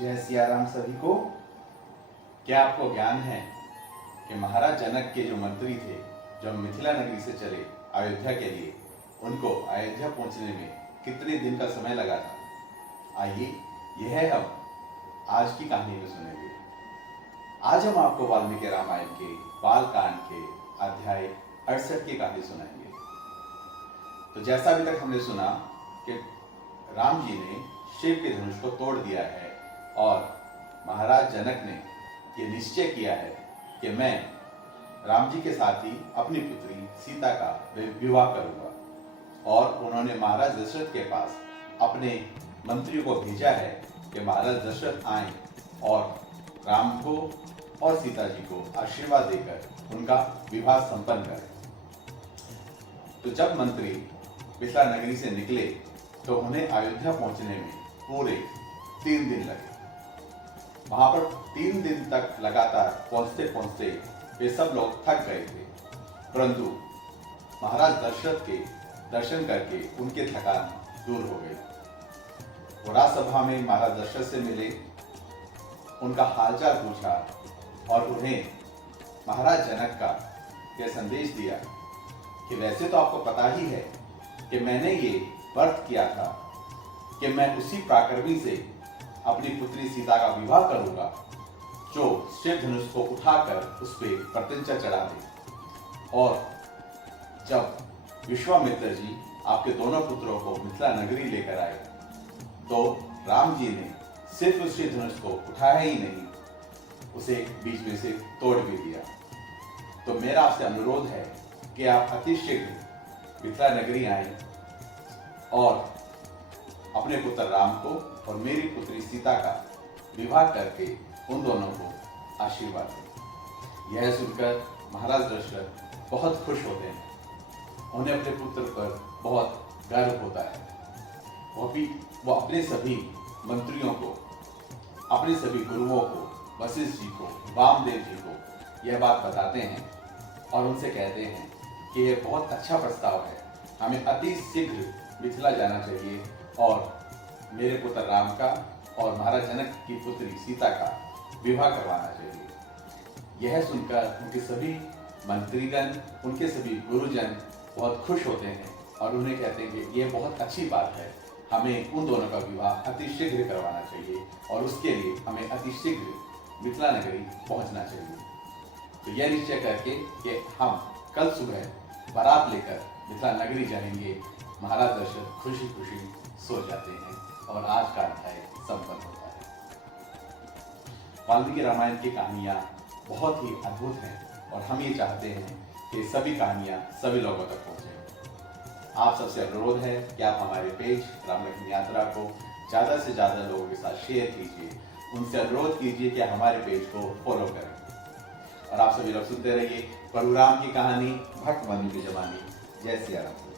जय सिया राम सभी को। क्या आपको ज्ञान है कि महाराज जनक के जो मंत्री थे, जो मिथिला नगरी से चले अयोध्या के लिए, उनको अयोध्या पहुंचने में कितने दिन का समय लगा था? आइए यह हम आज की कहानी में सुनेंगे। आज हम आपको वाल्मीकि रामायण के बाल कांड के अध्याय 68 की कहानी सुनाएंगे। तो जैसा अभी तक हमने सुना कि राम जी ने शिव के धनुष को तोड़ दिया है और महाराज जनक ने यह निश्चय किया है कि मैं राम जी के साथ ही अपनी पुत्री सीता का विवाह करूंगा। और उन्होंने महाराज दशरथ के पास अपने मंत्रियों को भेजा है कि महाराज दशरथ आए और राम को और सीता जी को आशीर्वाद देकर उनका विवाह संपन्न करें। तो जब मंत्री मिथिला नगरी से निकले तो उन्हें अयोध्या पहुंचने में पूरे 3 दिन लगे। वहां पर 3 दिन तक लगातार पहुंचते पहुंचते वे सब लोग थक गए थे, परंतु महाराज दशरथ के दर्शन करके उनके थकान दूर हो गई। वो राजसभा में महाराज दशरथ से मिले, उनका हालचाल पूछा और उन्हें महाराज जनक का यह संदेश दिया कि वैसे तो आपको पता ही है कि मैंने ये व्रत किया था कि मैं उसी पराक्रमी से अपनी पुत्री सीता का विवाह करूंगा जो शिव धनुष को उठाकर उस पर प्रत्यंचा चढ़ा दे। और जब विश्वामित्र जी आपके दोनों पुत्रों को मिथिला नगरी लेकर आए तो राम जी ने सिर्फ उस शिव धनुष को उठाया ही नहीं, उसे बीच में से तोड़ भी दिया। तो मेरा आपसे अनुरोध है कि आप अतिशीघ्र मिथिला नगरी आए और अपने पुत्र राम को और मेरी पुत्री सीता का विवाह करके उन दोनों को आशीर्वाद दें। यह सुनकर महाराज दशरथ बहुत खुश होते हैं। उन्हें अपने पुत्र पर बहुत गर्व होता है। वो अपने सभी मंत्रियों को, अपने सभी गुरुओं को, वशिष्ठ जी को, वामदेव जी को यह बात बताते हैं और उनसे कहते हैं कि यह बहुत अच्छा प्रस्ताव है, हमें अति शीघ्र मिथिला जाना चाहिए और मेरे पुत्र राम का और महाराज जनक की पुत्री सीता का विवाह करवाना चाहिए। यह सुनकर उनके सभी मंत्रीगण, उनके सभी गुरुजन बहुत खुश होते हैं और उन्हें कहते हैं कि यह बहुत अच्छी बात है, हमें उन दोनों का विवाह अतिशीघ्र करवाना चाहिए और उसके लिए हमें अतिशीघ्र मिथिला नगरी पहुंचना चाहिए। तो यह निश्चय करके कि हम कल सुबह बारात लेकर मिथिला नगरी जाएंगे, महाराज दशरथ खुशी खुशी सो जाते हैं और आज का अध्याय संपन्न होता है। वाल्मीकि रामायण की कहानियां बहुत ही अद्भुत हैं और हम ये चाहते हैं कि सभी कहानियां सभी लोगों तक पहुंचे। आप सबसे अनुरोध है कि आप हमारे पेज रामलक्ष्मण यात्रा को ज़्यादा से ज़्यादा लोगों के साथ शेयर कीजिए, उनसे अनुरोध कीजिए कि हमारे पेज को फॉलो करें। और आप सभी लोग सुनते रहिए प्रभु राम की कहानी, भक्त बंधु की जवानी। जय सिया राम।